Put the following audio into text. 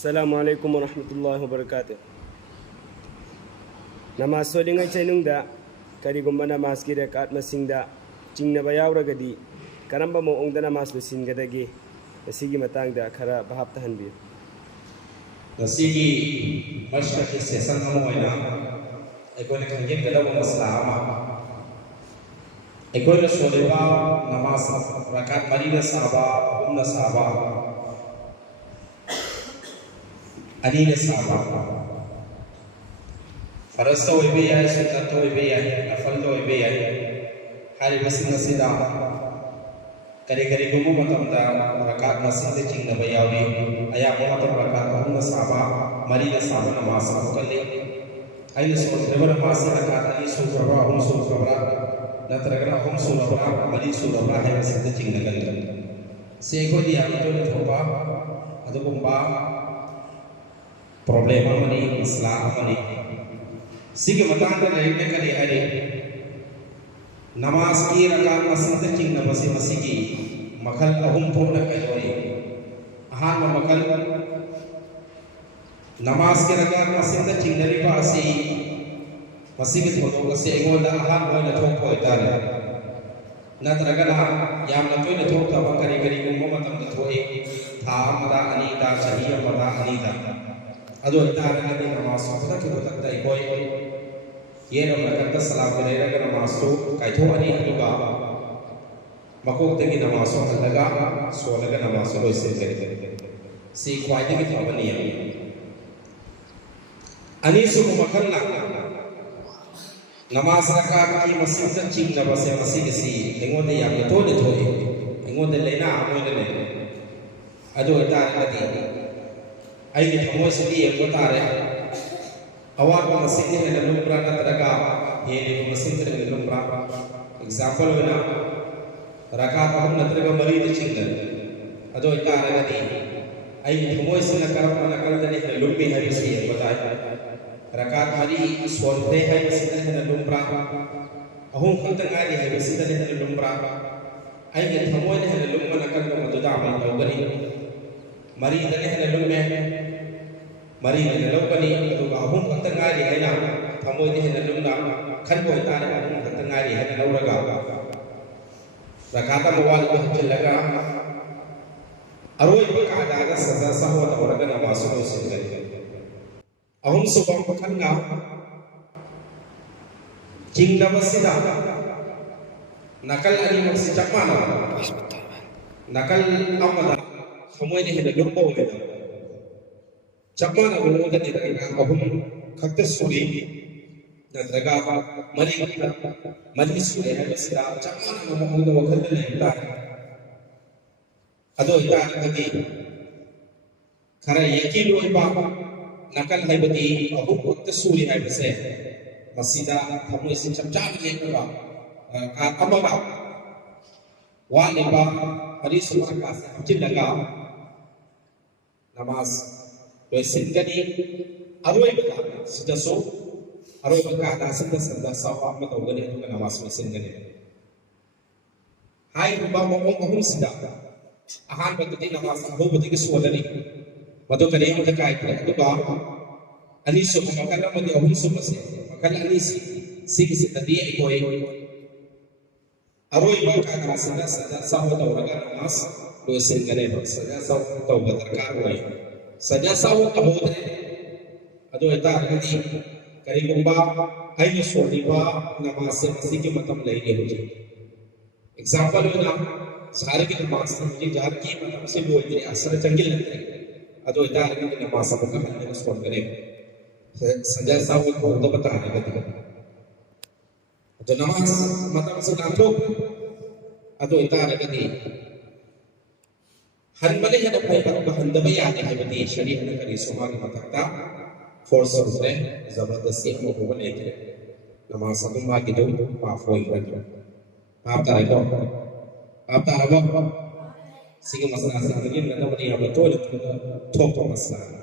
Assalamualaikum warahmatullahi wabarakatuh. Namaz solinga chainungda karigumba namaz ki rekat masingda chingnaba yauragadi karamba mawongda namaz lusingadagi masigi matangda khara bahab tahanbiyu. Nasigi mashhad session mo ina ekone khangin gadaba masla ama ekone soleba namaz rakat marida sahaba umna sahaba anina sahaba farasta oibe ya sunnat oibe ya nafal oibe ya hari basinga sida kare kare gumu matamda rakat masjid chingna bayawi aya matam rakat umna sahaba marida sahaba namaz mukalle aina sotreba namaz rakat ani suraba hum suraba natragara hum suraba mari suraba hai masjid chingna kal se ko dia to thoba adu bomba problem amani masalah amani sige matanda lainne kali hari namaz ki rakat masjid chingna masigi makal ahum purna kayori ahan makal namaz ki rakat masjid chingna ri pasi masigi thodo kase egoda ahan hoina thok hoitare natragana yamna toina thok ta kari kari gumma matam da thoi tha amada anita sahiya amada anita ado itaragadi namaz sabda ki botak dai koi yeno nakanta salam kare raga namaz to kaitho ani aduga makok tegi namaz so laga so laga namaz lo ise jare si kwai tegi thawani ya ani su makalla namaz rakat ki masjid chingna base masjid si engonde ya to de thoi engonde lena amoide ne ado itaragadi ai ni thamo sidi ko tare awak masjid ni na lumbra na taraga ye ni masjid ni lumbra example wena rakat hum na taraga mari de chinga ado itara gadi ai ni thamo sina karam na kal de ni lumbi hari si ko tare rakat mari swarte hai masjid ni na lumbra ahum khantang ai hai masjid ni na lumbra ai ni thamo ni na lumma na kal ma duda amal ko gani mari dane hana lumme mari ne lokani aduga ahum khantangari haina thamoi de hana lumna khanboi tare ahum khantangari hana lauraga rakata mawal ko chillaga aroi ka daga saza saho da waraga na masu singai ahum subam khanna jingna basida nakal ani maksi chapana nakal amada Semua ini hendak lupa kita. Cakap nak berlaku di dalam kahum kaktus suri dan dalam mari suri ada sedap. Cakap nak berlaku di waktu ini dah. Ado dah nanti. Karena yakin lu iba nakal hai beti kahum kaktus suri hai besar. Masih dah kamu isi cakap ni apa? Apa apa? Wah iba hari semua kasih macam daga. Namaz singani aroi baka sida so aroi baka da sida sawa ma tawgani to namaz singani hai ba mo hum sida ahan bakati namaz ho bati ki solani madu kare mo ta kai to ba ani so makala mo di hum so mase makala ani si sida di ai koi aroi baka da sida sawa tawga namaz do singane saja saw tawba darkar hoy saja saw abodre ado eta agadi kari gumba ai soriba namaz se masiki matam laine hoje example na sare ki namaz se jar ki matam se do idre asar changil lagre ado eta agadi namaz ko kamne spot kare saja saw ko do bata agadi ado namaz matam se nato ado eta agadi Hanmale hana pai bahanda bayani hai bati shari hana kari somali matakta force usre zabardasti mo ko bane kire namaz sabun ma kido pa foi kare aap tara bo sige masala sige ngin na bani am to thok masala